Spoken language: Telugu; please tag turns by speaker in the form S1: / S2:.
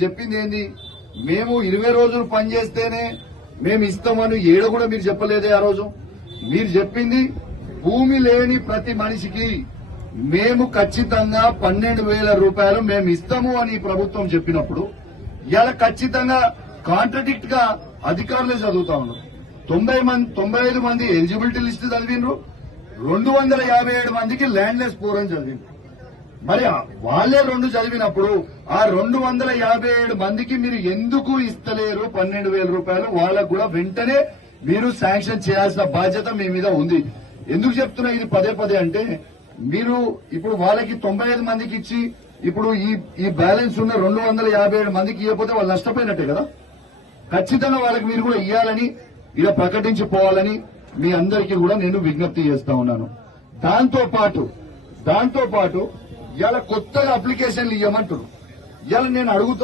S1: చెప్పింది ఏంది మేము ఇరవై రోజులు పనిచేస్తేనే మేము ఇస్తామని ఏడో కూడా మీరు చెప్పలేదే ఆ రోజు. మీరు చెప్పింది భూమి లేని ప్రతి మనిషికి మేము ఖచ్చితంగా పన్నెండు వేల రూపాయలు మేము ఇస్తాము అని ప్రభుత్వం చెప్పినప్పుడు ఇలా ఖచ్చితంగా కాంట్రడిక్ట్గా అధికారులే చదువుతా ఉన్నారు. తొంభై మంది తొంభై ఐదు మంది ఎలిజిబిలిటీ లిస్ట్ చదివిండ్రు. రెండు వందల యాభై ఏడు మందికి ల్యాండ్లెస్ పూర్ అని చదివిండ్రు. మరి వాళ్ళే రెండు చదివినప్పుడు ఆ రెండు వందల యాభై ఏడు మందికి మీరు ఎందుకు ఇస్తలేరు పన్నెండు వేల రూపాయలు? వాళ్ళకు కూడా వెంటనే మీరు శాంక్షన్ చేయాల్సిన బాధ్యత మీ మీద ఉంది. ఎందుకు చెప్తున్నా ఇది పదే పదే అంటే మీరు ఇప్పుడు వాళ్ళకి తొంభై ఐదు మందికి ఇచ్చి ఇప్పుడు ఈ ఈ బ్యాలెన్స్ ఉన్న రెండు వందల యాభై ఏడు మందికి ఇవ్వకపోతే వాళ్ళు నష్టపోయినట్టే కదా? ఖచ్చితంగా వాళ్ళకి మీరు కూడా ఇవ్వాలని ఇలా ప్రకటించిపోవాలని మీ అందరికీ కూడా నేను విజ్ఞప్తి చేస్తా ఉన్నాను. దాంతో పాటు దాంతో పాటు ఇవాళ కొత్తగా అప్లికేషన్లు ఇవ్వమంటారు ఇవాళ నేను అడుగుతా